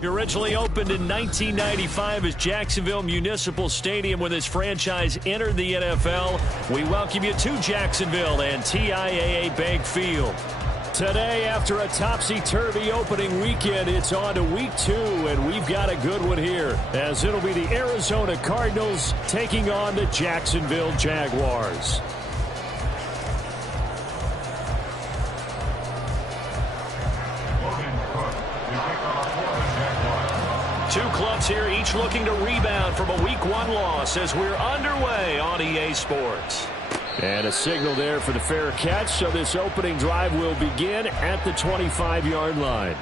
It originally opened in 1995 as Jacksonville Municipal Stadium when this franchise entered the NFL. We welcome you to Jacksonville and TIAA Bank Field. Today, after a topsy-turvy opening weekend, it's on to week 2, and we've got a good one here, as it'll be the Arizona Cardinals taking on the Jacksonville Jaguars. Two clubs here, each looking to rebound from a Week 1 loss as we're underway on EA Sports. And a signal there for the fair catch, so this opening drive will begin at the 25-yard line.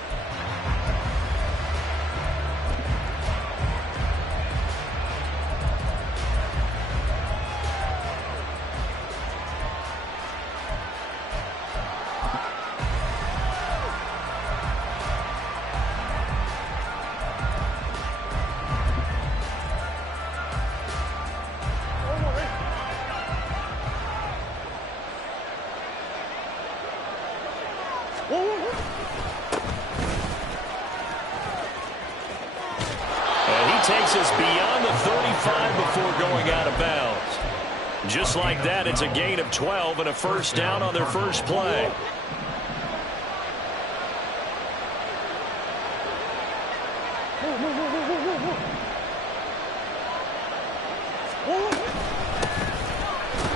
Takes us beyond the 35 before going out of bounds. Just like that, it's a gain of 12 and a first down on their first play.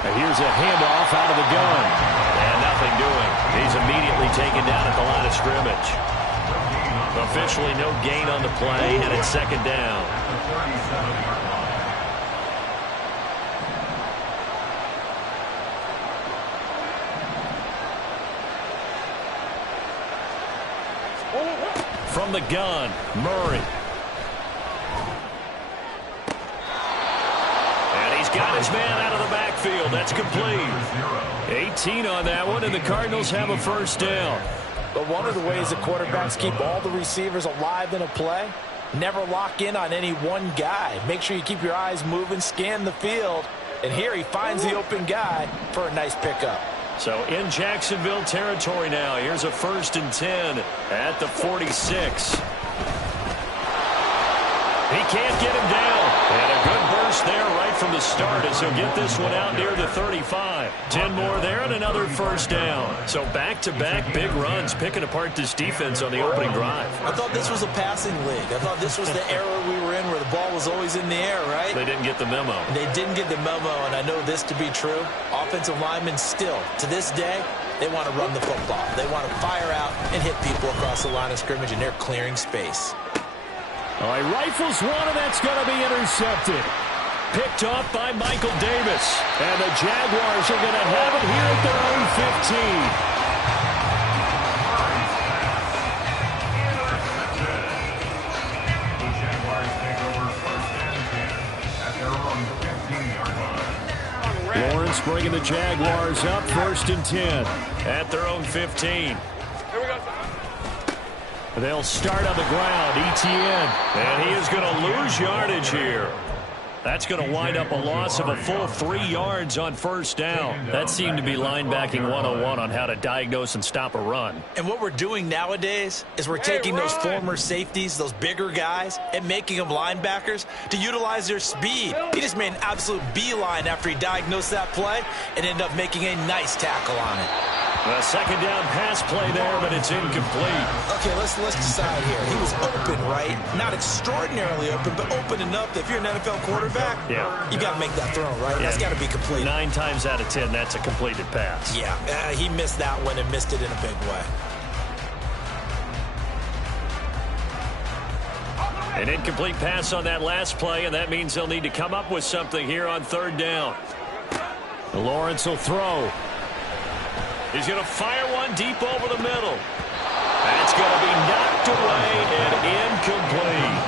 And here's a handoff out of the gun. And nothing doing. He's immediately taken down at the line of scrimmage. Officially no gain on the play, and it's second down. From the gun, Murray. And he's got his man out of the backfield. That's complete. 18 on that one, and the Cardinals have a first down. But one of the ways that quarterbacks keep all the receivers alive in a play, never lock in on any one guy. Make sure you keep your eyes moving, scan the field. And here he finds the open guy for a nice pickup. So in Jacksonville territory now. Here's a 1st and 10 at the 46. He can't get him down. And a good burst there right from the start as he'll get this one out near the 35. 10 more there and another first down. So back-to-back big runs picking apart this defense on the opening drive. I thought this was a passing league. I thought this was the era we were in where the ball was always in the air, right? They didn't get the memo. They didn't get the memo, and I know this to be true. Offensive linemen still, to this day, they want to run the football. They want to fire out and hit people across the line of scrimmage, and they're clearing space. All right, rifles one, and that's going to be intercepted. Picked off by Michael Davis. And the Jaguars are going to have it here at their own 15. Lawrence bringing the Jaguars up 1st and 10 at their own 15. They'll start on the ground, Etienne, and he is going to lose yardage here. That's going to wind up a loss of a full 3 yards on first down. That seemed to be linebacking 101 on how to diagnose and stop a run. And what we're doing nowadays is we're taking those former safeties, those bigger guys, and making them linebackers to utilize their speed. He just made an absolute beeline after he diagnosed that play and ended up making a nice tackle on it. A second down pass play there, but it's incomplete. Okay, let's decide here. He was open, right? Not extraordinarily open, but open enough that if you're an NFL quarterback, you got to make that throw, right? That's got to be complete. 9 times out of 10, that's a completed pass. Yeah, he missed that one and missed it in a big way. An incomplete pass on that last play, and that means they'll need to come up with something here on third down. Lawrence will throw. He's going to fire one deep over the middle. That's going to be knocked away and incomplete.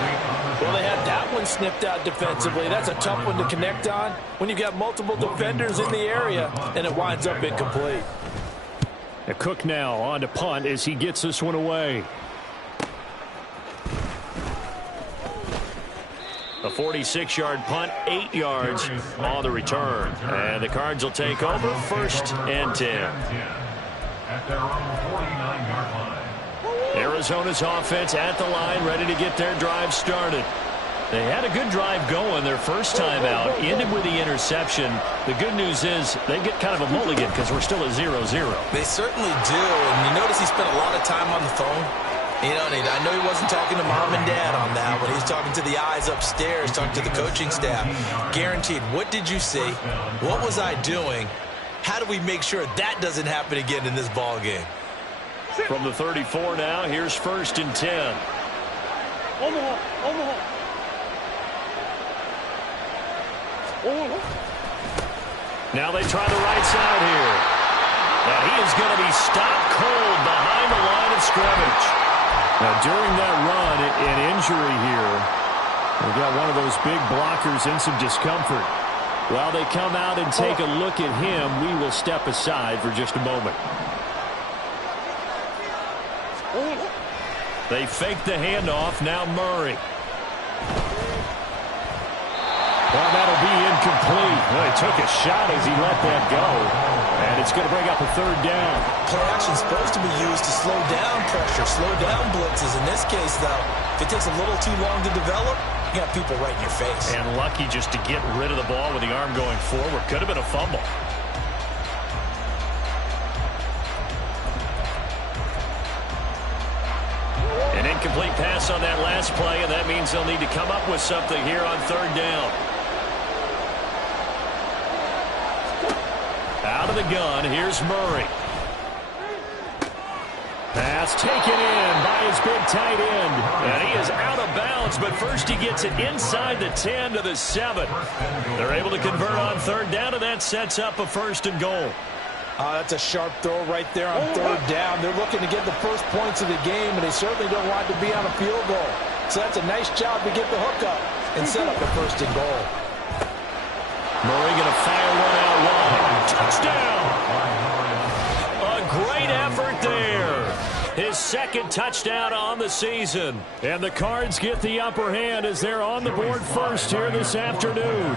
Well, they had that one snipped out defensively. That's a tough one to connect on when you've got multiple defenders in the area, and it winds up incomplete. Cook now on to punt as he gets this one away. A 46-yard punt, 8 yards on the return. And the Cards will take over, 1st and 10. Arizona's offense at the line, ready to get their drive started. They had a good drive going their first time out, ended with the interception. The good news is they get kind of a mulligan because we're still at 0-0. They certainly do, and you notice he spent a lot of time on the phone. You know, I know he wasn't talking to mom and dad on that one. He was talking to the eyes upstairs, talking to the coaching staff. Guaranteed. What did you see? What was I doing? How do we make sure that doesn't happen again in this ball game? From the 34 now, here's 1st and 10. Now they try the right side here. And he is going to be stopped cold behind the line of scrimmage. Now, during that run, an injury here. We've got one of those big blockers in some discomfort. While they come out and take a look at him, we will step aside for just a moment. They fake the handoff. Now Murray. Well, that'll be incomplete. Well, he took a shot as he let that go. And it's going to bring up a 3rd down. Play action's supposed to be used to slow down pressure, slow down blitzes. In this case, though, if it takes a little too long to develop, you got people right in your face. And lucky just to get rid of the ball with the arm going forward. Could have been a fumble. An incomplete pass on that last play, and that means they'll need to come up with something here on 3rd down. Out of the gun, here's Murray. Pass taken in by his big tight end. And he is out of bounds, but first he gets it inside the 10 to the 7. They're able to convert on 3rd down, and that sets up a 1st and goal. That's a sharp throw right there on 3rd down. They're looking to get the first points of the game, and they certainly don't want to be on a field goal. So that's a nice job to get the hook up and set up a 1st and goal. Murray going to fire one out wide. Touchdown! A great effort there. His 2nd touchdown on the season. And the Cards get the upper hand as they're on the board first here this afternoon.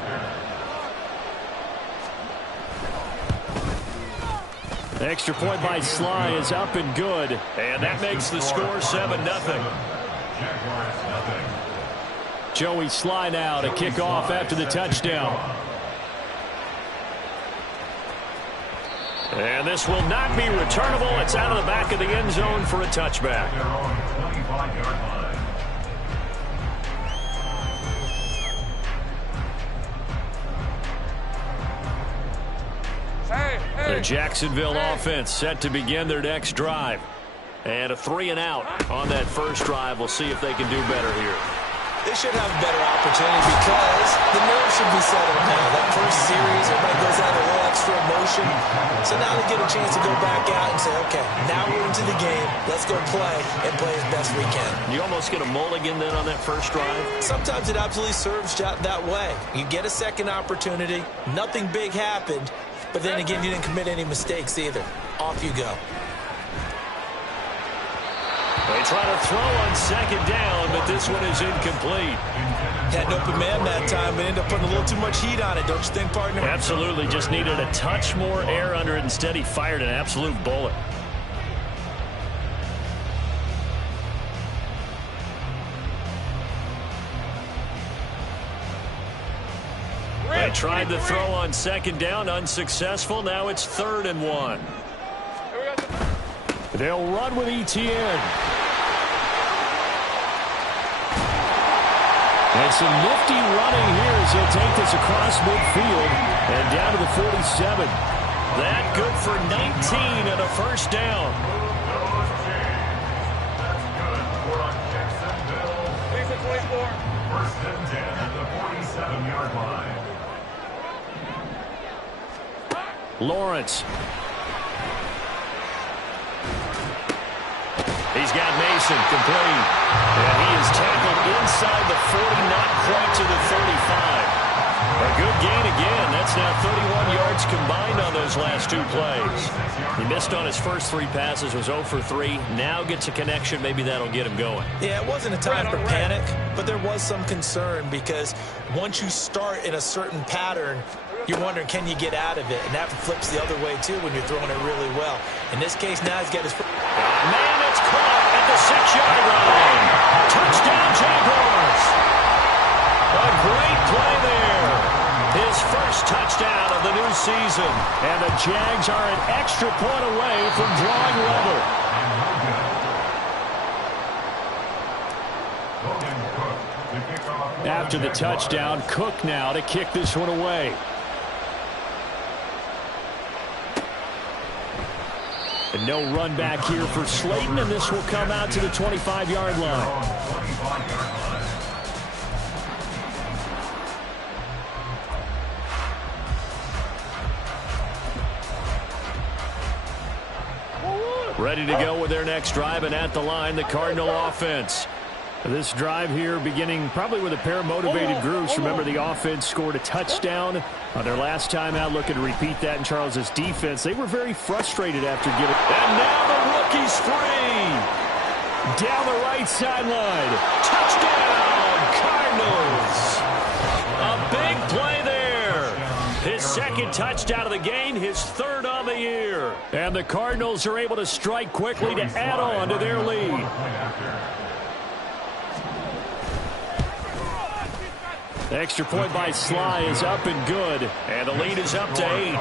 The extra point by Sly is up and good. And that makes the score 7-0. Joey Sly now to kick off after the touchdown. And this will not be returnable. It's out of the back of the end zone for a touchback. The Jacksonville offense set to begin their next drive. And a 3-and-out on that first drive. We'll see if they can do better here. They should have a better opportunity because the nerves should be settled now. That first series, everybody goes out a little extra emotion. So now they get a chance to go back out and say, okay, now we're into the game. Let's go play and play as best we can. You almost get a mulligan then on that first drive? Sometimes it absolutely serves that way. You get a second opportunity. Nothing big happened. But then again, you didn't commit any mistakes either. Off you go. They try to throw on 2nd down, but this one is incomplete. Had an open man that time, but ended up putting a little too much heat on it, don't you think, partner? Absolutely. Just needed a touch more air under it. Instead, he fired an absolute bullet. They tried to throw on 2nd down, unsuccessful. Now it's 3rd and 1. They'll run with Etienne. And some nifty running here as he'll take this across midfield and down to the 47. That good for 19 and a first down. First and 10 at the 47-yard line. Lawrence. He's got Mason complete. And he is tackled inside the 40, not quite to the 35. A good gain again. That's now 31 yards combined on those last two plays. He missed on his first three passes, was 0 for 3. Now gets a connection. Maybe that'll get him going. Yeah, it wasn't a time for panic, but there was some concern because once you start in a certain pattern, you're wondering, can you get out of it? And that flips the other way, too, when you're throwing it really well. In this case, now he's got his... Man, it's caught at the 6-yard line. Touchdown, Jaguars. A great play there. His first touchdown of the new season. And the Jags are an extra point away from drawing level. After the touchdown, Cook now to kick this one away. And no run back here for Slayton, and this will come out to the 25-yard line. Ready to go with their next drive, and at the line, the Cardinal offense. This drive here beginning probably with a pair of motivated groups. Remember, the offense scored a touchdown on their last time out, looking to repeat that in Charles's defense. They were very frustrated after getting... And now the rookie's free. Down the right sideline. Touchdown, Cardinals. A big play there. His second touchdown of the game, his third on the year. And the Cardinals are able to strike quickly to add on to their lead. The extra point by Sly is up and good. And the lead is up to 8.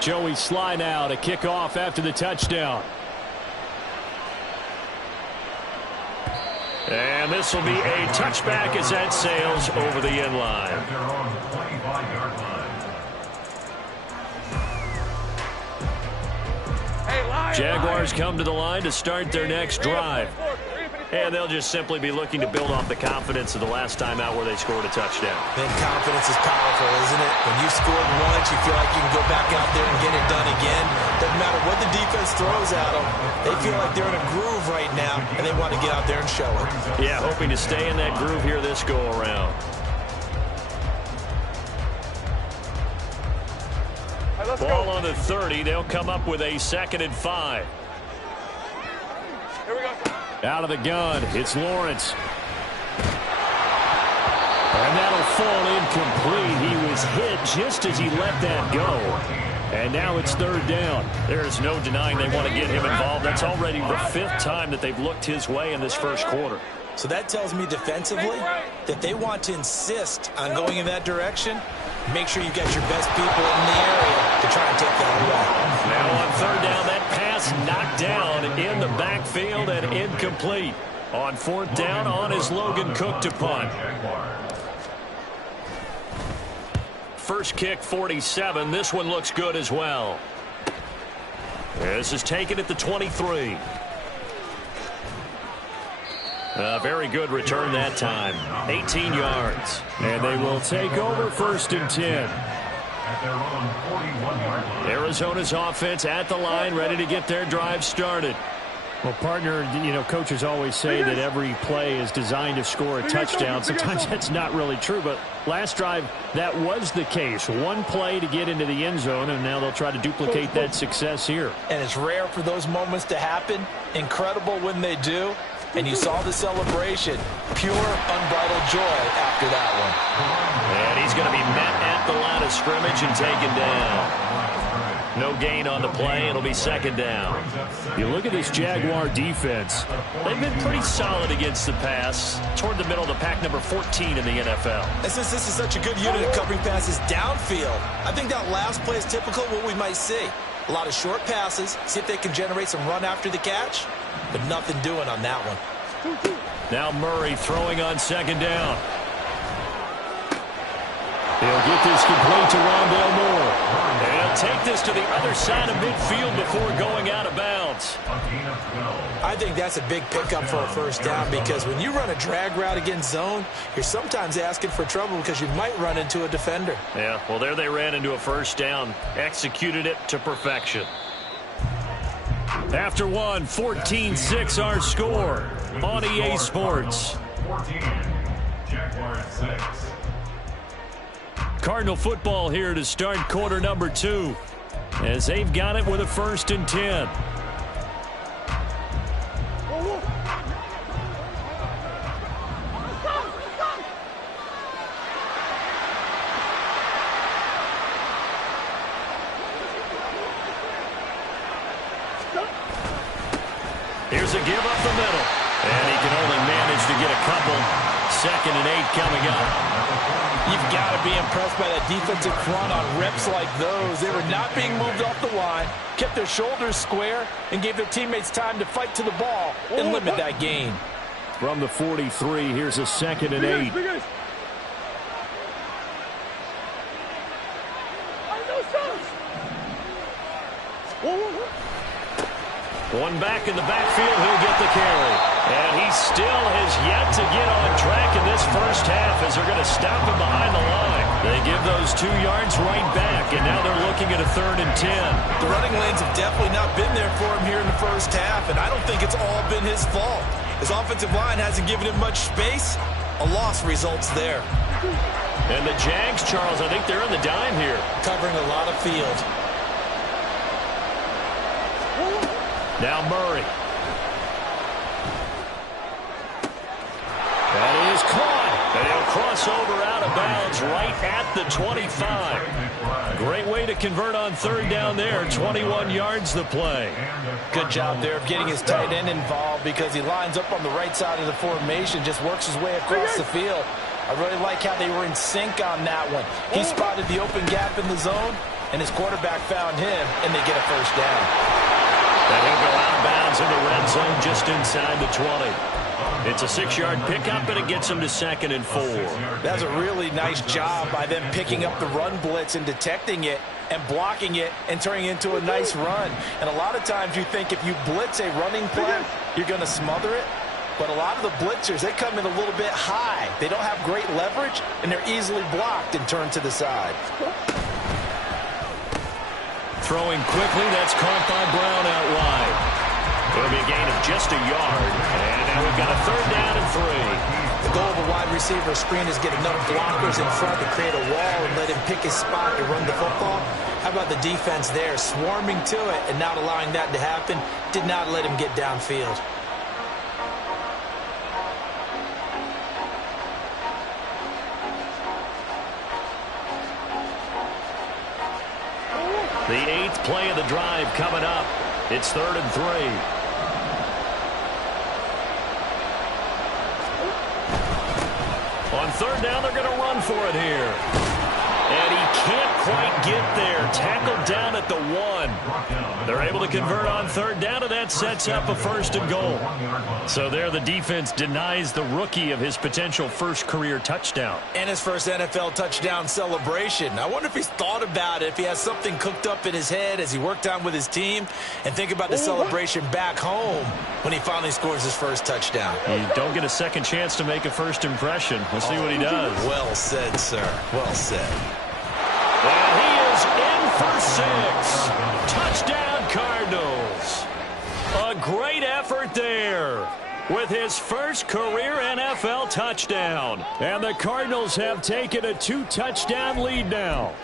Joey Sly now to kick off after the touchdown. And this will be a touchback as that sails over the end line. Jaguars come to the line to start their next drive. And they'll just simply be looking to build off the confidence of the last time out where they scored a touchdown. Then confidence is powerful, isn't it? When you scored once, you feel like you can go back out there and get it done again. Doesn't matter what the defense throws at them. They feel like they're in a groove right now, and they want to get out there and show it. Yeah, hoping to stay in that groove here this go-around. Ball on the 30. They'll come up with a 2nd and 5. Here we go. Out of the gun, it's Lawrence. And that'll fall incomplete. He was hit just as he let that go. And now it's 3rd down. There's no denying they want to get him involved. That's already the 5th time that they've looked his way in this first quarter. So that tells me defensively that they want to insist on going in that direction. Make sure you get your best people in the area to try and take that away. Now on 3rd down, that pass knocked down in the backfield and incomplete. On 4th down, on is Logan Cook to punt. First kick, 47. This one looks good as well. This is taken at the 23. A very good return that time. 18 yards. And they will take over 1st and 10. Arizona's offense at the line, ready to get their drive started. Well, partner, coaches always say that every play is designed to score a touchdown. Sometimes that's not really true, but last drive, that was the case. One play to get into the end zone, and now they'll try to duplicate that success here. And it's rare for those moments to happen. Incredible when they do. And you saw the celebration. Pure, unbridled joy after that one. And he's going to be met at the line of scrimmage and taken down. No gain on the play. It'll be 2nd down. You look at this Jaguar defense. They've been pretty solid against the pass. Toward the middle of the pack, number 14 in the NFL. And since this is such a good unit of covering passes downfield, I think that last play is typical of what we might see. A lot of short passes. See if they can generate some run after the catch. But nothing doing on that one. Now Murray throwing on second down. He'll get this complete to Rondale Moore. And he'll take this to the other side of midfield before going out of bounds. I think that's a big pickup for a first down because when you run a drag route against zone, you're sometimes asking for trouble because you might run into a defender. Yeah, well, there they ran into a first down. Executed it to perfection. After one, 14-6 our score on EA Sports. 14, Jaguars 6. Cardinal football here to start quarter number 2 as they've got it with a 1st and 10. Here's a give up the middle. And he can only manage to get a couple. 2nd and 8 coming up. You've got to be impressed by that defensive front on reps like those. They were not being moved off the line, kept their shoulders square, and gave their teammates time to fight to the ball and limit that gain. From the 43, here's a 2nd and 8. One back in the backfield, he'll get the carry. And he still has yet to get on track in this first half as they're going to stop him behind the line. They give those 2 yards right back, and now they're looking at a 3rd and 10. The running lanes have definitely not been there for him here in the first half, and I don't think it's all been his fault. His offensive line hasn't given him much space. A loss results there. And the Jags, Charles, I think they're in the dime here. Covering a lot of field. Now Murray. That is caught. And he'll cross over out of bounds right at the 25. Great way to convert on 3rd down there. 21 yards the play. Good job there of getting his tight end involved because he lines up on the right side of the formation, just works his way across the field. I really like how they were in sync on that one. He spotted the open gap in the zone, and his quarterback found him, and they get a first down. And he'll go out of bounds in the red zone just inside the 20. It's a 6-yard pickup, and it gets him to 2nd and 4. That's a really nice job by them picking up the run blitz and detecting it and blocking it and turning it into a nice run. And a lot of times you think if you blitz a running play, you're going to smother it. But a lot of the blitzers, they come in a little bit high. They don't have great leverage, and they're easily blocked and turned to the side. Throwing quickly, that's caught by Brown out wide. It'll be a gain of just a yard. And now we've got a 3rd down and 3. The goal of a wide receiver screen is get enough blockers in front to create a wall and let him pick his spot to run the football. How about the defense there, swarming to it and not allowing that to happen? Did not let him get downfield. The 8th play of the drive coming up. It's 3rd and 3. On 3rd down, they're going to run for it here. And he can't quite get there. Tackled down at the 1. They're able to convert on 3rd down, and that sets up a 1st and goal. So there the defense denies the rookie of his potential first career touchdown. And his first NFL touchdown celebration. I wonder if he's thought about it, if he has something cooked up in his head as he worked on with his team, and think about the celebration back home when he finally scores his first touchdown. You don't get a second chance to make a first impression. We'll see what he does. Well said, sir. Well said. And he is in for 6. Touchdown, Cardinals. A great effort there with his first career NFL touchdown. And the Cardinals have taken a 2-touchdown lead now.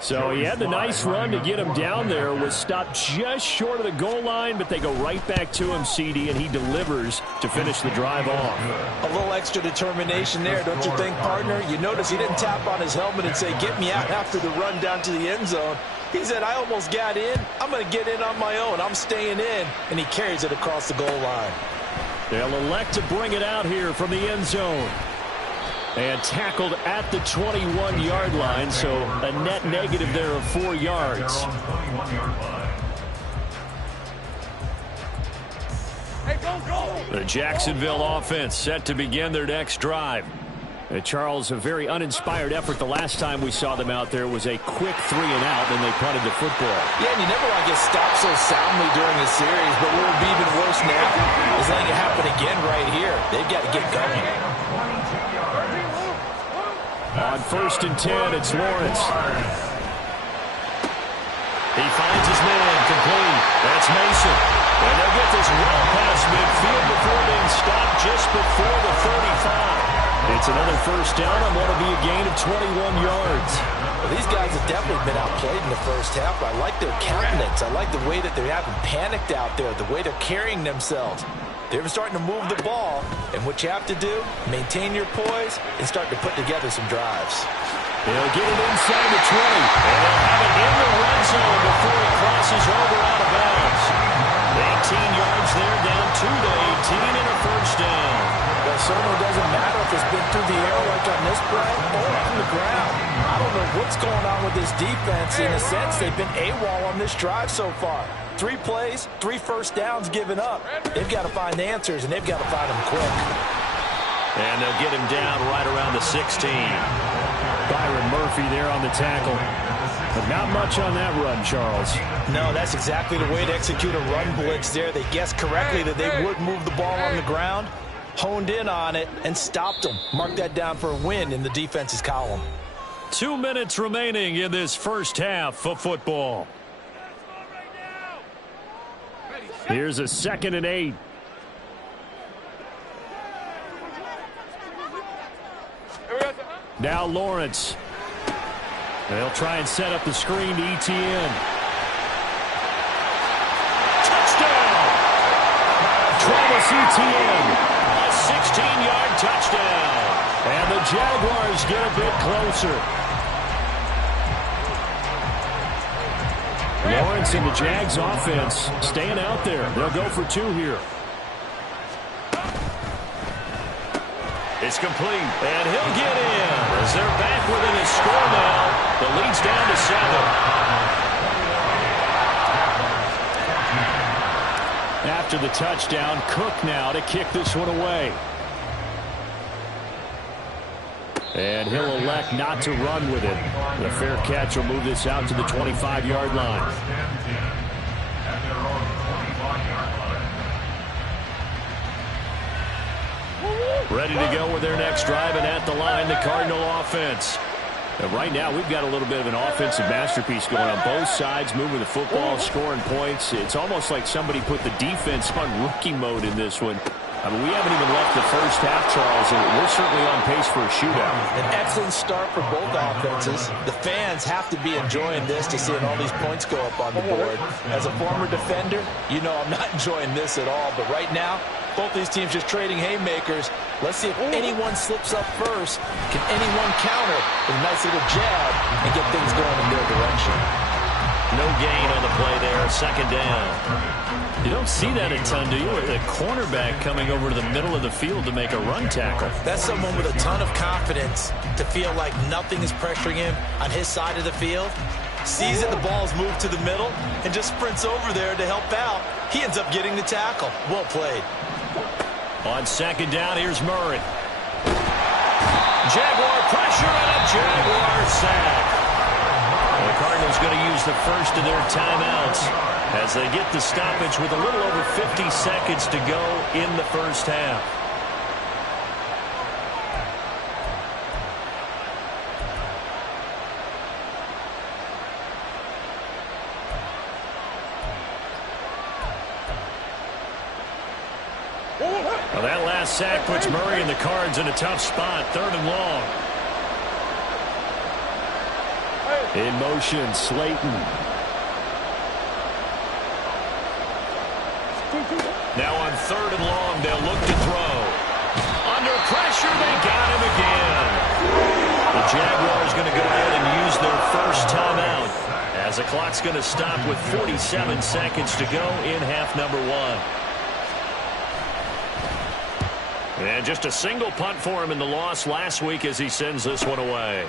So he had the nice run to get him down there, was stopped just short of the goal line, but they go right back to him, CD, and he delivers to finish the drive off. A little extra determination there, don't you think, partner? You notice he didn't tap on his helmet and say, get me out after the run down to the end zone. He said, I almost got in. I'm going to get in on my own. I'm staying in. And he carries it across the goal line. They'll elect to bring it out here from the end zone. And tackled at the 21-yard line, so a net negative there of 4 yards. The Jacksonville offense set to begin their next drive. Charles, a very uninspired effort the last time we saw them out there was a quick 3 and out, and they punted the football. Yeah, and you never want to get stopped so soundly during a series, but what would be even worse now is letting it happen again right here. They've got to get going. On 1st and 10, it's Lawrence. He finds his man, complete. That's Mason. And they'll get this well past midfield before being stopped just before the 35. It's another first down on what will be a gain of 21 yards. Well, these guys have definitely been outplayed in the first half, but I like their countenance. I like the way that they haven't panicked out there, the way they're carrying themselves. They're starting to move the ball, and what you have to do, maintain your poise and start to put together some drives. They'll get it inside the 20, and they'll have it in the red zone before he crosses over out of bounds. 18 yards there, down 2 to 18 and a first down. Well, it certainly doesn't matter if it's been through the air like on this play or on the ground. I don't know what's going on with this defense. In a sense, they've been AWOL on this drive so far. 3 plays, 3 first downs given up. They've got to find the answers, and they've got to find them quick. And they'll get him down right around the 16. Byron Murphy there on the tackle. But not much on that run, Charles. No, that's exactly the way to execute a run blitz there. They guessed correctly that they would move the ball on the ground, honed in on it, and stopped them. Mark that down for a win in the defense's column. 2 minutes remaining in this first half of football. Here's a 2nd and 8. Now Lawrence. They'll try and set up the screen to Etienne. Touchdown! Travis Etienne. A 16-yard touchdown. And the Jaguars get a bit closer. Lawrence and the Jags offense staying out there. They'll go for 2 here. It's complete, and he'll get in as they're back within a score now. The lead's down to 7. After the touchdown, Cook now to kick this one away. And he'll elect not to run with it. The fair catch will move this out to the 25-yard line. Ready to go with their next drive, and at the line, the Cardinal offense. And right now, we've got a little bit of an offensive masterpiece going on both sides, moving the football, scoring points. It's almost like somebody put the defense on rookie mode in this one. I mean, we haven't even left the first half, Charles, and we're certainly on pace for a shootout. An excellent start for both offenses. The fans have to be enjoying this to seeing all these points go up on the board. As a former defender, you know I'm not enjoying this at all. But right now, both these teams just trading haymakers. Let's see if anyone slips up first. Can anyone counter with a nice little jab and get things going in their direction? No gain on the play there, 2nd down. You don't see that a ton, do you? A cornerback coming over to the middle of the field to make a run tackle. That's someone with a ton of confidence to feel like nothing is pressuring him on his side of the field. Sees that the ball's moved to the middle and just sprints over there to help out. He ends up getting the tackle. Well played. On 2nd down, here's Murray. Jaguar pressure and a Jaguar sack. The Cardinals going to use the first of their timeouts as they get the stoppage with a little over 50 seconds to go in the first half. Well, that last sack puts Murray and the Cards in a tough spot, 3rd and long. In motion, Slayton. Now on 3rd and long, they'll look to throw. Under pressure, they got him again. The Jaguars going to go ahead and use their first timeout as the clock's going to stop with 47 seconds to go in half number 1. And just a single punt for him in the loss last week as he sends this one away.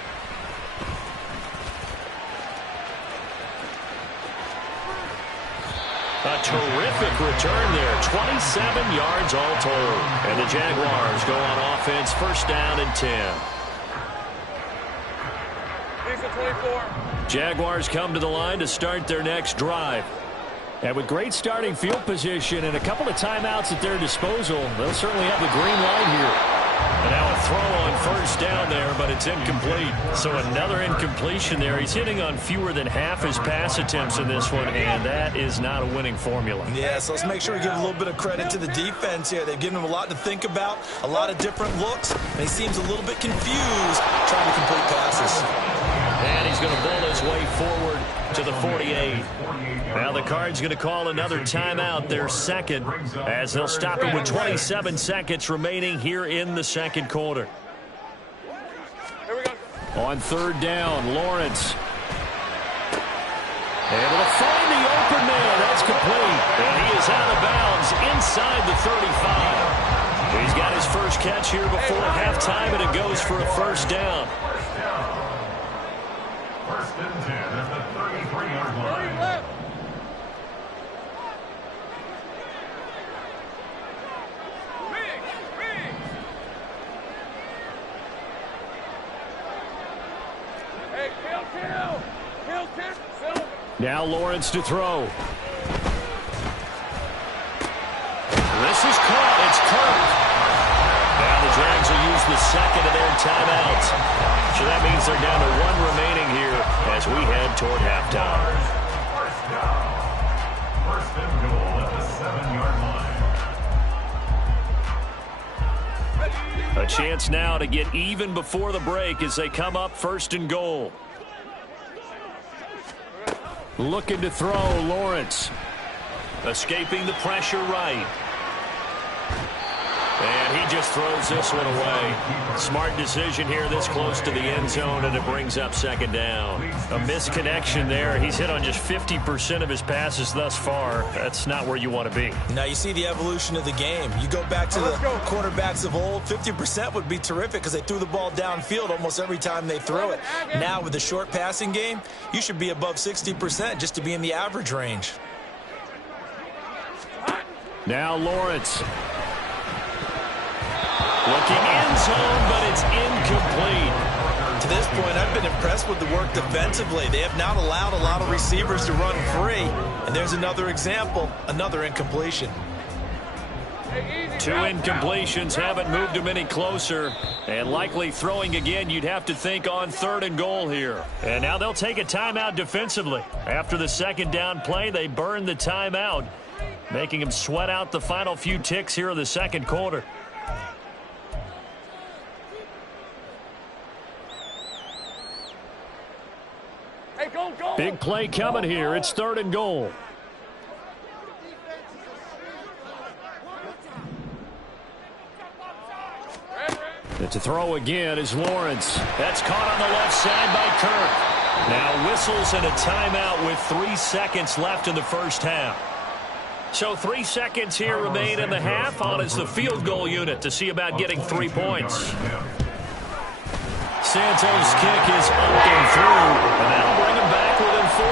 A terrific return there. 27 yards all told. And the Jaguars go on offense, first down and 10. Jaguars come to the line to start their next drive. And with great starting field position and a couple of timeouts at their disposal, they'll certainly have the green light here. And now a throw on first down there, but it's incomplete. So another incompletion there. He's hitting on fewer than half his pass attempts in this one, and that is not a winning formula. Yeah, so let's make sure we give a little bit of credit to the defense here. They've given him a lot to think about, a lot of different looks, and he seems a little bit confused trying to complete passes. And he's going to bull his way forward to the 48. Now the Cards going to call another timeout, their second, as they'll stop it with 27 seconds remaining here in the second quarter. Here we go. On third down, Lawrence. Able to find the open man. That's complete. And he is out of bounds inside the 35. He's got his first catch here before halftime, and it goes for a first down. First and 10 at the 33-yard line. Now Lawrence to throw. This is caught. It's Kirk. Now the Jags will use the second of their timeouts. So that means they're down to one remaining here as we head toward halftime. First down. First and goal at the 7-yard line. A chance now to get even before the break as they come up first and goal. Looking to throw, Lawrence. Escaping the pressure right. And he just throws this one away. Smart decision here this close to the end zone, and it brings up second down. A misconnection there. He's hit on just 50% of his passes thus far. That's not where you want to be. Now you see the evolution of the game. You go back to the quarterbacks of old, 50% would be terrific because they threw the ball downfield almost every time they threw it. Now with the short passing game, you should be above 60% just to be in the average range. Now Lawrence. Looking end zone, but it's incomplete. To this point, I've been impressed with the work defensively. They have not allowed a lot of receivers to run free. And there's another example, another incompletion. Two incompletions haven't moved him any closer. And likely throwing again, you'd have to think on third and goal here. And now they'll take a timeout defensively. After the second down play, they burn the timeout, making him sweat out the final few ticks here in the second quarter. Big play coming here. It's third and goal. And to throw again is Lawrence. That's caught on the left side by Kirk. Now whistles and a timeout with 3 seconds left in the first half. So 3 seconds here remain in the half. On is the field goal unit to see about getting 3 points. Santos' kick is up and through, and that'll bring him back within 4.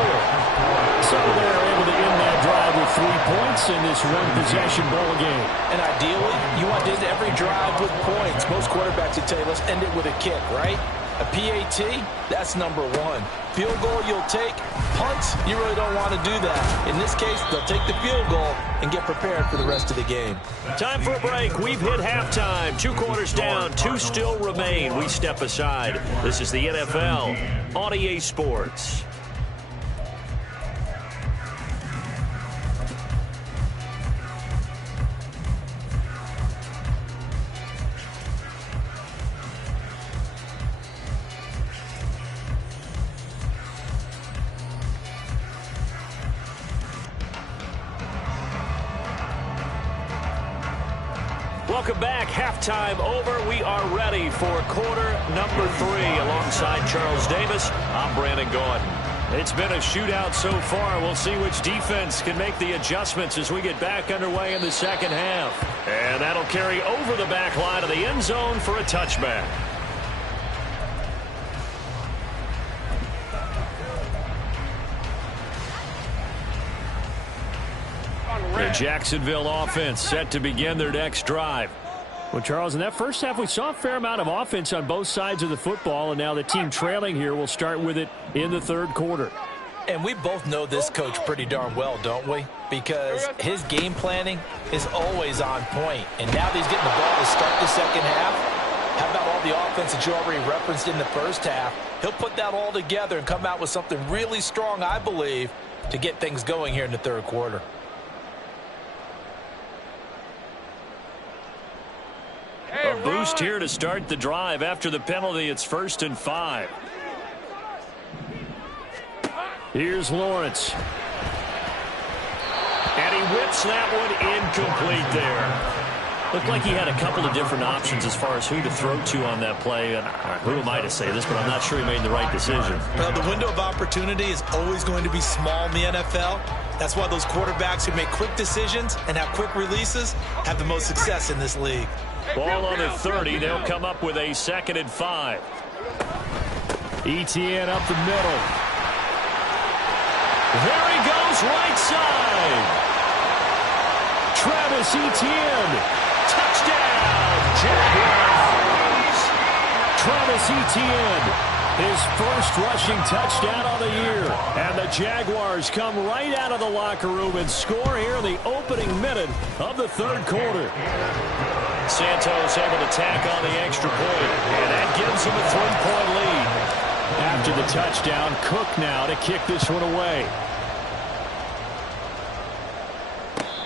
So they're able to end that drive with 3 points in this one-possession ball game. And ideally, you want to end every drive with points. Most quarterbacks would tell you, let's end it with a kick, right? A PAT, that's number 1. Field goal you'll take. Punts, you really don't want to do that. In this case, they'll take the field goal and get prepared for the rest of the game. Time for a break. We've hit halftime. 2 quarters down, 2 still remain. We step aside. This is the NFL on EA Sports. Welcome back. Halftime over. We are ready for quarter number 3. Alongside Charles Davis, I'm Brandon Gaudin. It's been a shootout so far. We'll see which defense can make the adjustments as we get back underway in the second half. And that'll carry over the back line of the end zone for a touchback. The Jacksonville offense set to begin their next drive. Well, Charles, in that first half, we saw a fair amount of offense on both sides of the football, and now the team trailing here will start with it in the third quarter. And we both know this coach pretty darn well, don't we? Because his game planning is always on point. And now that he's getting the ball to start the second half, how about all the offense that you already referenced in the first half? He'll put that all together and come out with something really strong, I believe, to get things going here in the third quarter. A boost here to start the drive. After the penalty, it's 1st and 5. Here's Lawrence. And he whips that one incomplete there. Looked like he had a couple of different options as far as who to throw to on that play. And who am I to say this, but I'm not sure he made the right decision. Well, the window of opportunity is always going to be small in the NFL. That's why those quarterbacks who make quick decisions and have quick releases have the most success in this league. Ball on the 30. They'll come up with a 2nd and 5. Etienne up the middle. There he goes, right side. Travis Etienne. Touchdown, Jaguars. Travis Etienne, his first rushing touchdown of the year. And the Jaguars come right out of the locker room and score here in the opening minute of the third quarter. Santos able to tack on the extra point, and that gives him a 3-point lead. After the touchdown, Cook now to kick this one away.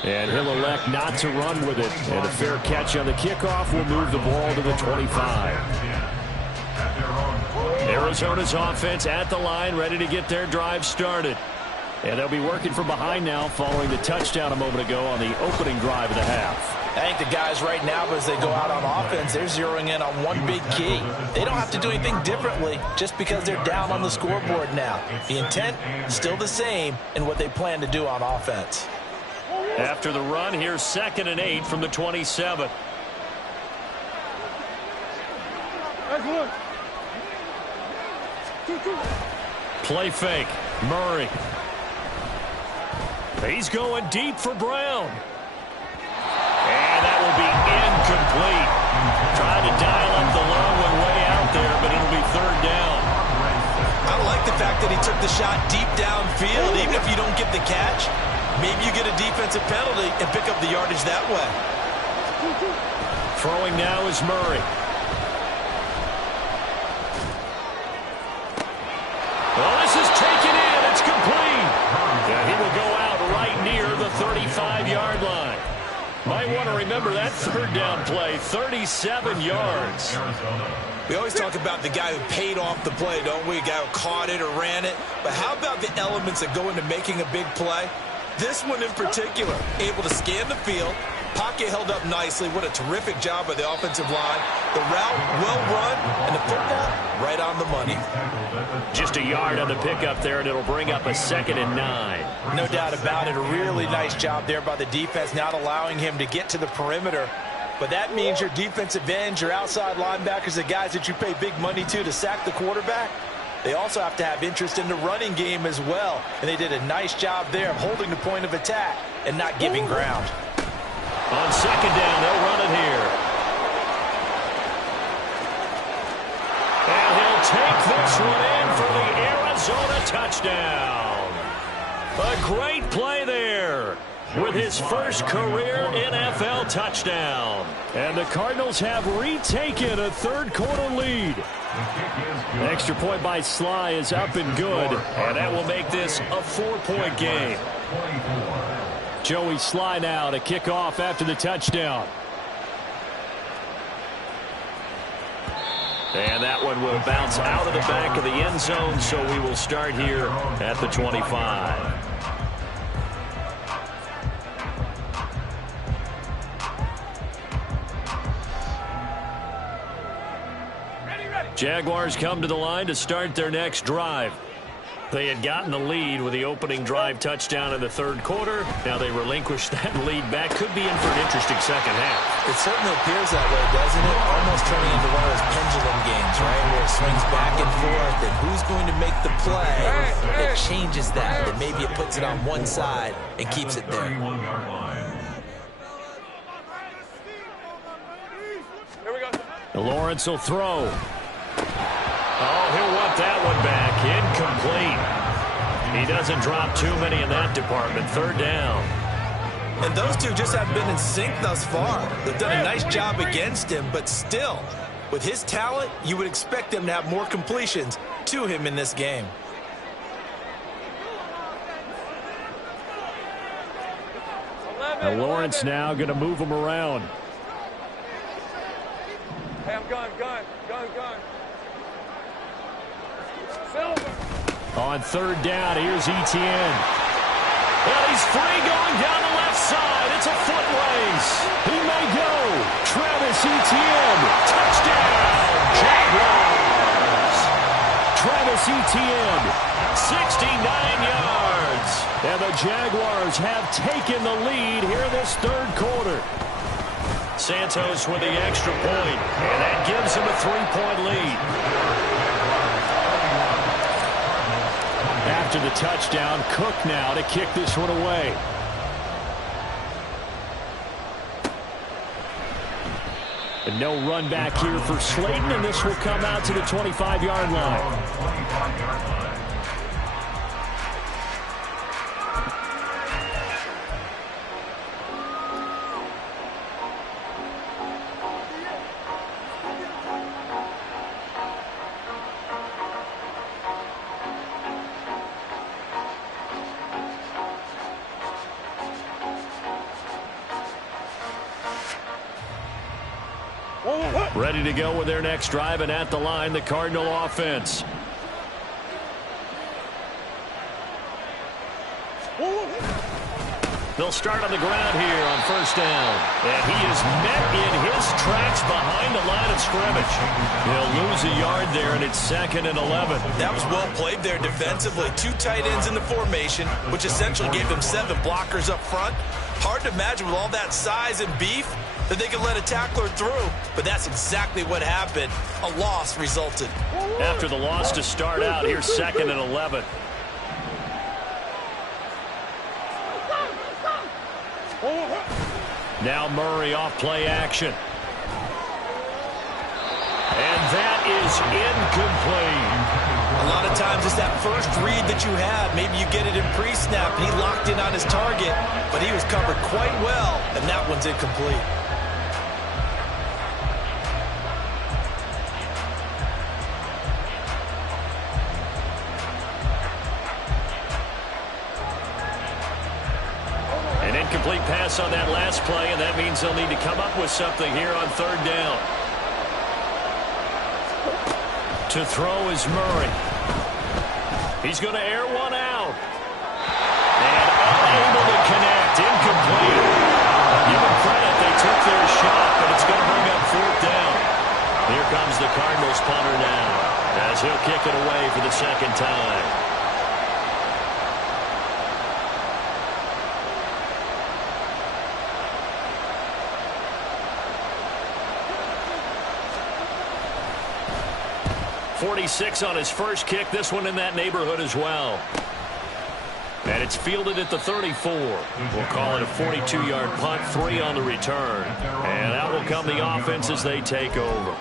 And he'll elect not to run with it. And a fair catch on the kickoff will move the ball to the 25. Arizona's offense at the line, ready to get their drive started. And they'll be working from behind now following the touchdown a moment ago on the opening drive of the half. I think the guys right now, as they go out on offense, they're zeroing in on one big key. They don't have to do anything differently just because they're down on the scoreboard now. The intent still the same in what they plan to do on offense. After the run, here's 2nd and 8 from the 27. Play fake. Murray. He's going deep for Brown. And that will be incomplete. Trying to dial up the long one way out there, but it'll be 3rd down. I like the fact that he took the shot deep downfield. Even if you don't get the catch, maybe you get a defensive penalty and pick up the yardage that way. Throwing now is Murray. Well, this is taken in. It's complete. And he will go out right near the 35-yard line. Might want to remember that 3rd down play, 37 yards. We always talk about the guy who paid off the play, don't we? A guy who caught it or ran it. But how about the elements that go into making a big play? This one in particular, able to scan the field, pocket held up nicely. What a terrific job by the offensive line. The route, well run, and the football, right on the money. Just a yard on the pickup there, and it'll bring up a 2nd and 9. No doubt about it. A really nice job there by the defense, not allowing him to get to the perimeter. But that means your defensive ends, your outside linebackers, the guys that you pay big money to sack the quarterback, they also have to have interest in the running game as well. And they did a nice job there of holding the point of attack and not giving ground. On 2nd down, they'll run it here. And he'll take this one in for the Arizona touchdown. A great play there with his first career NFL touchdown. And the Cardinals have retaken a third quarter lead. The extra point by Sly is up and good, and that will make this a 4-point game. Joey Sly now to kick off after the touchdown. And that one will bounce out of the back of the end zone, so we will start here at the 25. Jaguars come to the line to start their next drive. They had gotten the lead with the opening drive touchdown in the third quarter. Now they relinquish that lead back. Could be in for an interesting second half. It certainly appears that way, doesn't it? Almost turning into one of those pendulum games, right, where it swings back and forth, and who's going to make the play that changes that, that maybe it puts it on one side and keeps it there. 31-yard line. Here we go. Lawrence will throw. Oh, he'll want that one back. Incomplete. He doesn't drop too many in that department. Third down. And those two just have been in sync thus far. They've done a nice job against him, but still, with his talent, you would expect them to have more completions to him in this game. Now Lawrence now going to move him around. Hey, I'm gun. Silver. On third down, here's Etienne. Well, he's free going down the left side. It's a foot race. He may go. Travis Etienne. Touchdown. Jaguars. Travis Etienne. 69 yards. And the Jaguars have taken the lead here this third quarter. Santos with the extra point. And that gives him a 3-point lead. After the touchdown, Cook now to kick this one away. And no run back here for Slayton, and this will come out to the 25-yard line. 25-yard line. Ready to go with their next drive, and at the line, the Cardinal offense. They'll start on the ground here on first down. And he is met in his tracks behind the line of scrimmage. He'll lose a yard there, and it's 2nd and 11. That was well played there defensively. 2 tight ends in the formation, which essentially gave them 7 blockers up front. Hard to imagine with all that size and beef that they could let a tackler through, but that's exactly what happened. A loss resulted. After the loss to start out, here's 2nd and 11. Now Murray off play action. And that is incomplete. A lot of times it's that first read that you have. Maybe you get it in pre-snap, and he locked in on his target, but he was covered quite well, and that one's incomplete. An incomplete pass on that last play, and that means they'll need to come up with something here on third down. To throw is Murray. He's going to air one out. And unable to connect. Incomplete. Give them credit. They took their shot, but it's going to bring up fourth down. Here comes the Cardinals punter now, as he'll kick it away for the second time. .46 on his first kick. This one in that neighborhood as well. And it's fielded at the 34. We'll call it a 42-yard punt, 3 on the return. And that will come the offense as they take over.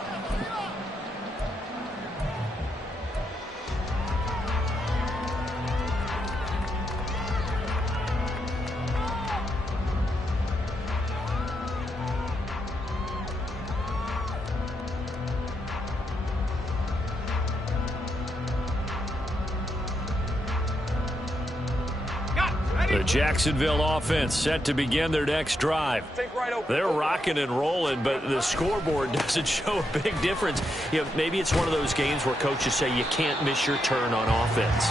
The Jacksonville offense set to begin their next drive. They're rocking and rolling, but the scoreboard doesn't show a big difference. You know, maybe it's one of those games where coaches say you can't miss your turn on offense.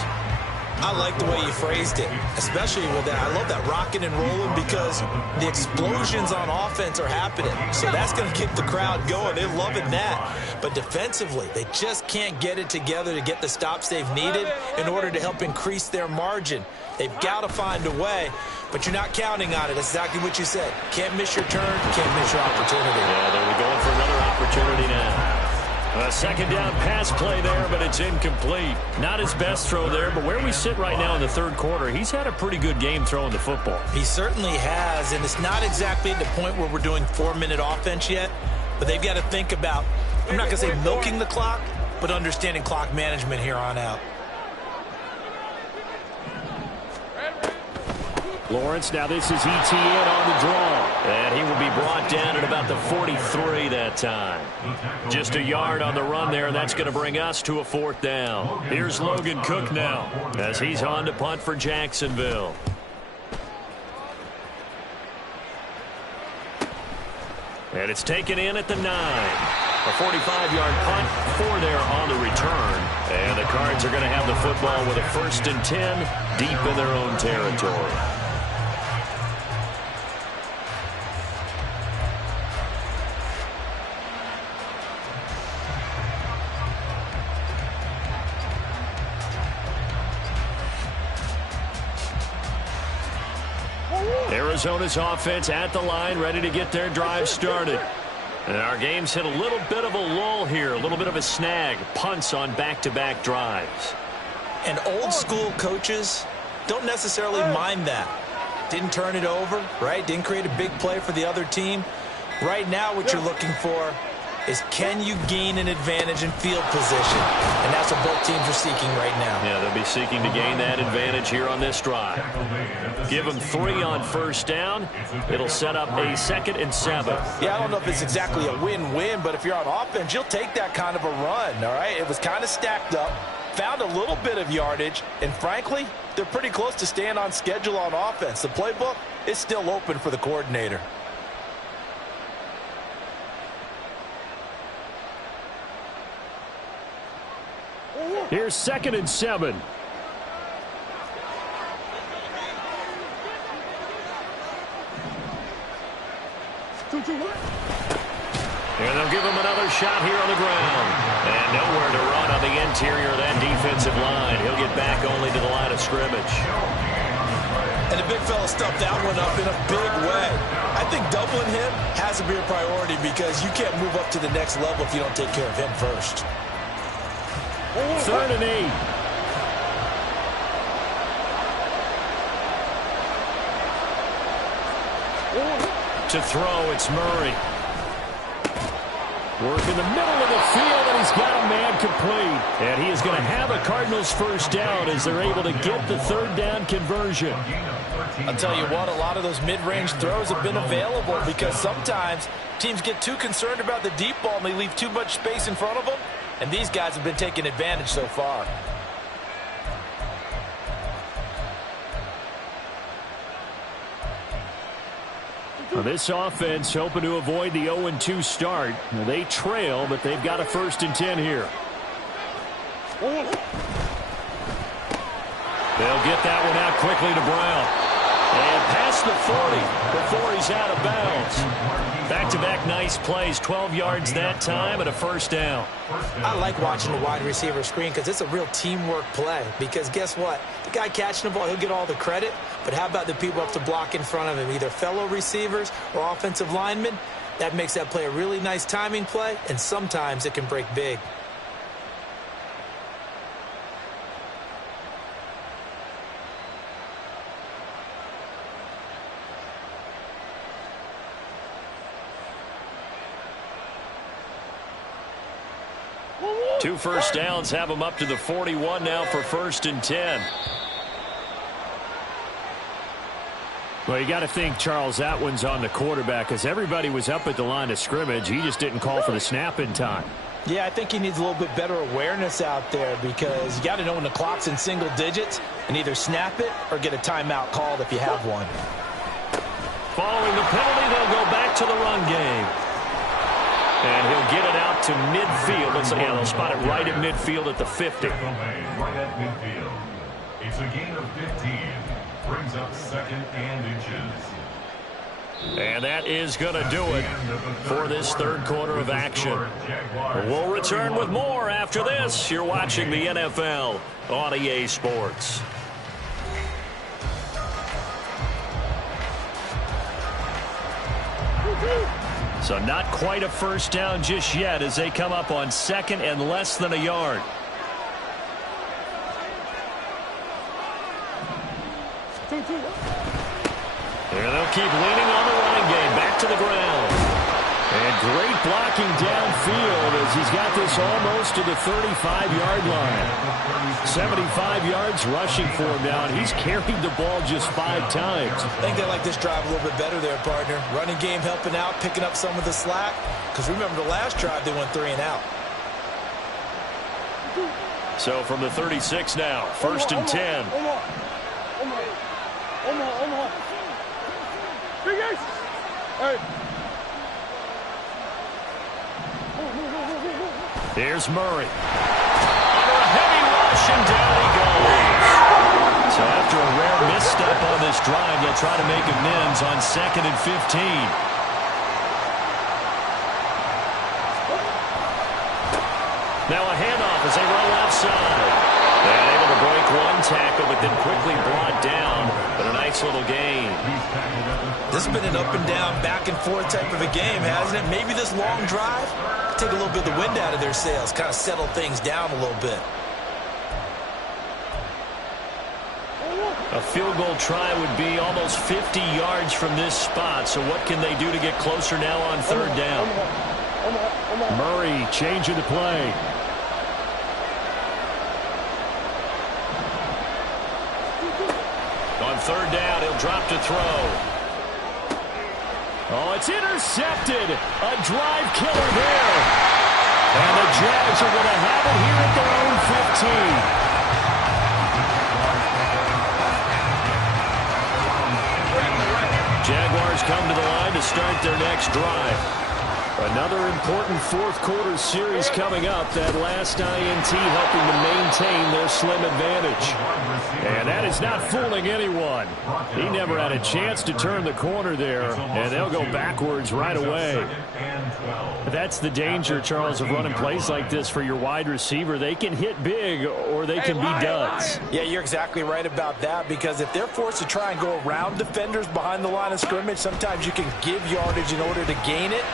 I like the way you phrased it, especially with that. I love that rocking and rolling because the explosions on offense are happening. So that's going to keep the crowd going. They're loving that. But defensively, they just can't get it together to get the stops they've needed in order to help increase their margin. They've got to find a way, but you're not counting on it. That's exactly what you said. Can't miss your turn, can't miss your opportunity. Yeah, they're going for another opportunity now. A second down pass play there, but it's incomplete. Not his best throw there, but where we sit right now in the third quarter, he's had a pretty good game throwing the football. He certainly has, and it's not exactly at the point where we're doing 4-minute offense yet, but they've got to think about, I'm not going to say milking the clock, but understanding clock management here on out. Lawrence, now this is ETN on the draw. And he will be brought down at about the 43 that time. Just a yard on the run there, and that's going to bring us to a 4th down. Here's Logan Cook now as he's on to punt for Jacksonville. And it's taken in at the 9. A 45-yard punt, 4 there on the return. And the Cards are going to have the football with a 1st and 10 deep in their own territory. Arizona's offense at the line, ready to get their drive started. And our game's hit a little bit of a lull here, a little bit of a snag. Punts on back-to-back drives. And old-school coaches don't necessarily mind that. Didn't turn it over, right? Didn't create a big play for the other team. Right now what you're looking for is can you gain an advantage in field position? And that's what both teams are seeking right now. Yeah, they'll be seeking to gain that advantage here on this drive. Give them 3 on 1st down. It'll set up a 2nd and 7. Yeah, I don't know if it's exactly a win-win, but if you're on offense, you'll take that kind of a run, all right? It was kind of stacked up, found a little bit of yardage, and frankly, they're pretty close to staying on schedule on offense. The playbook is still open for the coordinator. Here's 2nd and 7. And they'll give him another shot here on the ground. And nowhere to run on the interior of that defensive line. He'll get back only to the line of scrimmage. And the big fella stuffed that one up in a big way. I think doubling him has to be a priority because you can't move up to the next level if you don't take care of him first. 3rd and 8. To throw, it's Murray. Work in the middle of the field, and he's got a man complete. And he is going to have a Cardinals 1st down as they're able to get the 3rd down conversion. I'll tell you what, a lot of those mid-range throws have been available because sometimes teams get too concerned about the deep ball and they leave too much space in front of them. And these guys have been taking advantage so far. Well, this offense hoping to avoid the 0-2 start. Well, they trail, but they've got a 1st and 10 here. They'll get that one out quickly to Brown. And past the 40 before he's out of bounds. Back-to-back nice plays, 12 yards that time and a 1st down. I like watching the wide receiver screen because it's a real teamwork play. Because guess what? The guy catching the ball, he'll get all the credit. But how about the people up to block in front of him, either fellow receivers or offensive linemen? That makes that play a really nice timing play, and sometimes it can break big. Two 1st downs have them up to the 41 now for 1st and 10. Well, you got to think, Charles, that one's on the quarterback because everybody was up at the line of scrimmage. He just didn't call for the snap in time. Yeah, I think he needs a little bit better awareness out there because you got to know when the clock's in single digits and either snap it or get a timeout called if you have one. Following the penalty, they'll go back to the run game. And he'll get it out to midfield. They'll spot it right at midfield at the 50. It's a gain of 15. Brings up 2nd and inches. And that is going to do it for this third quarter of action. We'll return with more after this. You're watching the NFL on EA Sports. So not quite a first down just yet as they come up on 2nd and less than a yard. And they'll keep leaning on the running game. Back to the ground. And great blocking downfield as he's got this almost to the 35-yard line. 75 yards rushing for him now, and he's carried the ball just 5 times. I think they like this drive a little bit better there, partner. Running game helping out, picking up some of the slack. Because remember, the last drive they went 3 and out. So from the 36 now, 1st and 10. Here's Murray. Under a heavy rush, and down he goes. So after a rare misstep on this drive, they'll try to make amends on 2nd and 15. Now a handoff as they roll outside. And able to break one tackle, but then quickly brought down. But a nice little gain. This has been an up and down, back and forth type of a game, hasn't it? Maybe this long drive take a little bit of the wind out of their sails, kind of settle things down a little bit. A field goal try would be almost 50 yards from this spot. So what can they do to get closer now on 3rd down? Murray changing the play. On 3rd down, he'll drop to throw. Oh, it's intercepted. A drive killer there. And the Jags are going to have it here at their own 15. Jaguars come to the line to start their next drive. Another important 4th quarter series coming up. That last INT helping to maintain their slim advantage. And that is not fooling anyone. He never had a chance to turn the corner there, and they'll go backwards right away. That's the danger, Charles, of running plays like this for your wide receiver. They can hit big or they can be duds. Yeah, you're exactly right about that, because if they're forced to try and go around defenders behind the line of scrimmage, sometimes you can give yardage in order to gain it.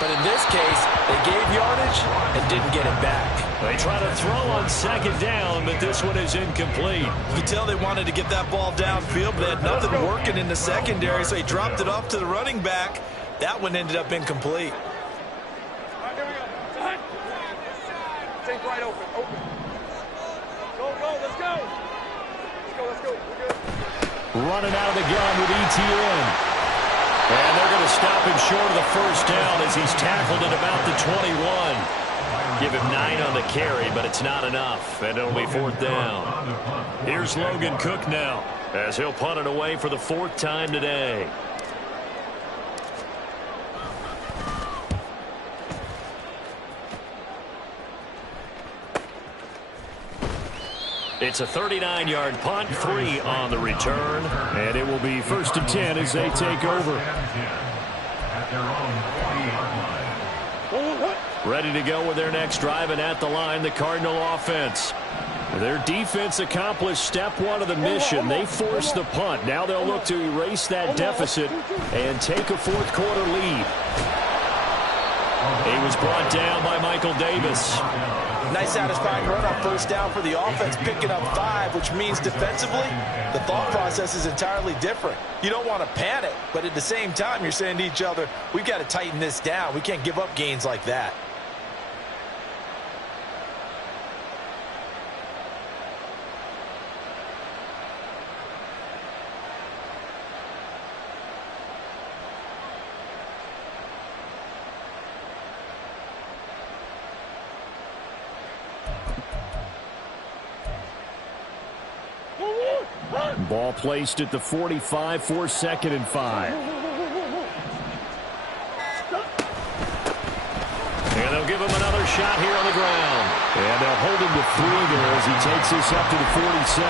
But in this case, they gave yardage and didn't get it back. They try to throw on 2nd down, but this one is incomplete. You can tell they wanted to get that ball downfield, but they had nothing working in the secondary, so he dropped it off to the running back. That one ended up incomplete. All right, here we go. Take right open. Go, let's go. Let's go. We're good. Running out of the gun with ETN. And they're going to stop him short of the 1st down as he's tackled at about the 21. Give him 9 on the carry, but it's not enough. And it'll be 4th down. Here's Logan Cook now as he'll punt it away for the 4th time today. It's a 39-yard punt, 3 on the return, and it will be 1st and 10 as they take over. Ready to go with their next drive, and at the line, the Cardinal offense. Their defense accomplished step 1 of the mission. They forced the punt. Now they'll look to erase that deficit and take a 4th quarter lead. He was brought down by Michael Davis. Nice satisfying run on 1st down for the offense, picking up 5, which means defensively, the thought process is entirely different. You don't want to panic, but at the same time, you're saying to each other, we've got to tighten this down. We can't give up gains like that. Ball placed at the 45 for 2nd and 5. And they'll give him another shot here on the ground. And they'll hold him to 3 there as he takes this up to the 47.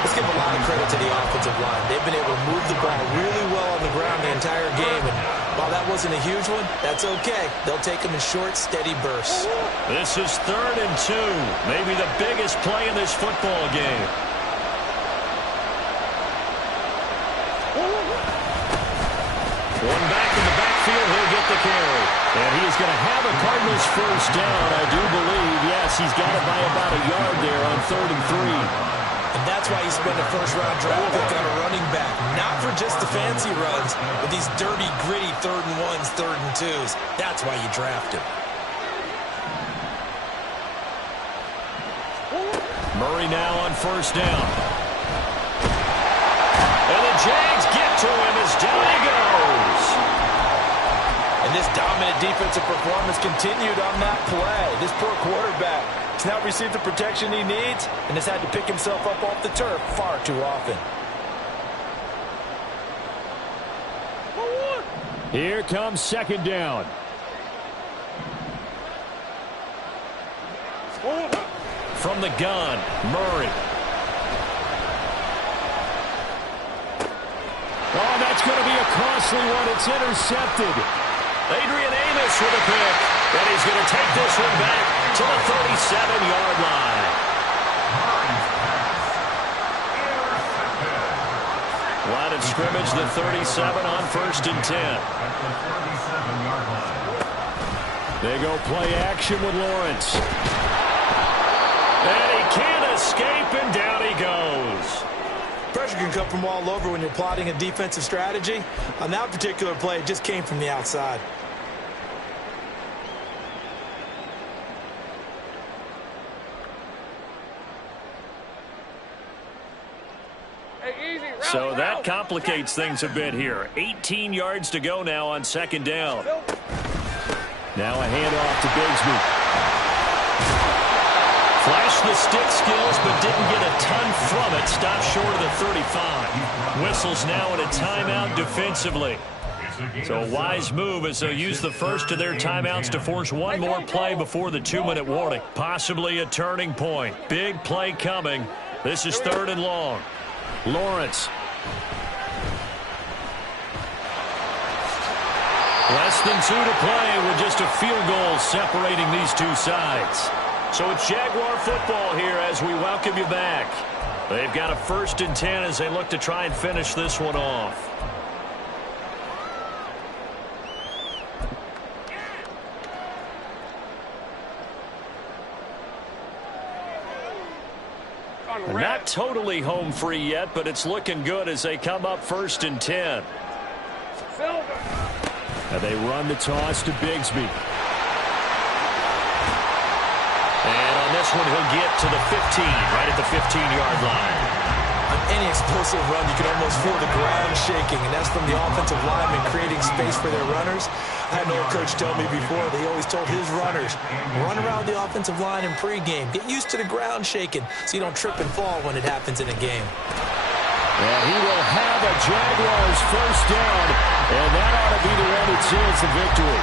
Let's give a lot of credit to the offensive line. They've been able to move the ball really well on the ground the entire game. And while that wasn't a huge one, that's okay. They'll take them in short, steady bursts. This is 3rd and 2. Maybe the biggest play in this football game. One back in the backfield, he'll get the carry. And he is going to have a Cardinals first down, I do believe. Yes, he's got it by about a yard there on 3rd and 3. And that's why you spend a first-round draft pick on a running back. Not for just the fancy runs, but these dirty, gritty 3rd and 1s, 3rd and 2s. That's why you draft him. Murray now on first down. And the Jags get to him as down he goes. And this dominant defensive performance continued on that play. This poor quarterback has now received the protection he needs and has had to pick himself up off the turf far too often. Here comes 2nd down. From the gun, Murray. Oh, that's going to be a costly one. It's intercepted. Adrian Amos with a pick. And he's going to take this one back to the 37-yard line. Line of scrimmage, the 37 on 1st and 10. They go play action with Lawrence. And he can't escape, and down he goes. Pressure can come from all over when you're plotting a defensive strategy. On that particular play, it just came from the outside. So that complicates things a bit here. 18 yards to go now on 2nd down. Now a handoff to Bigsby. Flashed the stick skills, but didn't get a ton from it. Stopped short of the 35. Whistles now in a timeout defensively. So a wise move as they'll use the first of their timeouts to force one more play before the 2-minute warning. Possibly a turning point. Big play coming. This is 3rd and long. Lawrence. Less than 2 to play with just a field goal separating these two sides. So it's Jaguar football here as we welcome you back. They've got a 1st and 10 as they look to try and finish this one off. Not totally home free yet, but it's looking good as they come up 1st and 10. And they run the toss to Bigsby. And on this one, he'll get to the 15, right at the 15-yard line. On any explosive run, you can almost feel the ground shaking, and that's from the offensive linemen creating space for their runners. I had an old coach tell me before, they always told his runners, run around the offensive line in pregame. Get used to the ground shaking so you don't trip and fall when it happens in a game. And he will have a Jaguars first down, and that ought to be the one that seals the victory.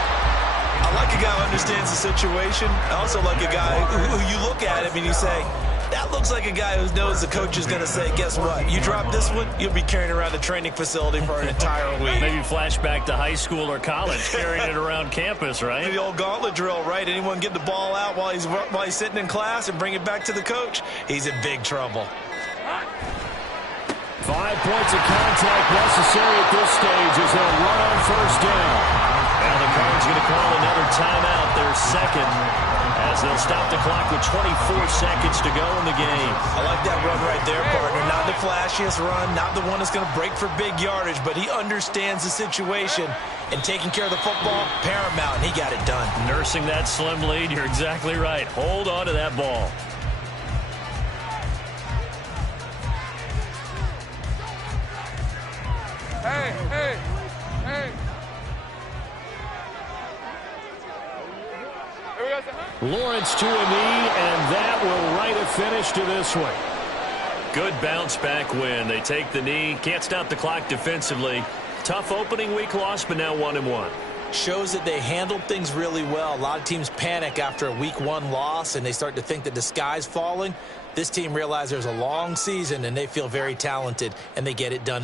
I like a guy who understands the situation. I also like a guy who you look at him and you say, that looks like a guy who knows the coach is going to say, guess what? You drop this one, you'll be carrying around the training facility for an entire week. Maybe flashback to high school or college, carrying it around campus, right? The old gauntlet drill, right? Anyone get the ball out while he's sitting in class and bring it back to the coach, he's in big trouble. 5 points of contact necessary at this stage as they'll run on first down. Now the Cards going to call another timeout, their second, as they'll stop the clock with 24 seconds to go in the game. I like that run right there, partner. Not the flashiest run, not the one that's going to break for big yardage, but he understands the situation, and taking care of the football, paramount, and he got it done. Nursing that slim lead, you're exactly right. Hold on to that ball. Hey, hey, hey. Lawrence to a knee, and that will write a finish to this one. Good bounce-back win. They take the knee. Can't stop the clock defensively. Tough opening week loss, but now 1-1. shows that they handled things really well. A lot of teams panic after a week 1 loss, and they start to think that the sky's falling. This team realized there's a long season, and they feel very talented, and they get it done.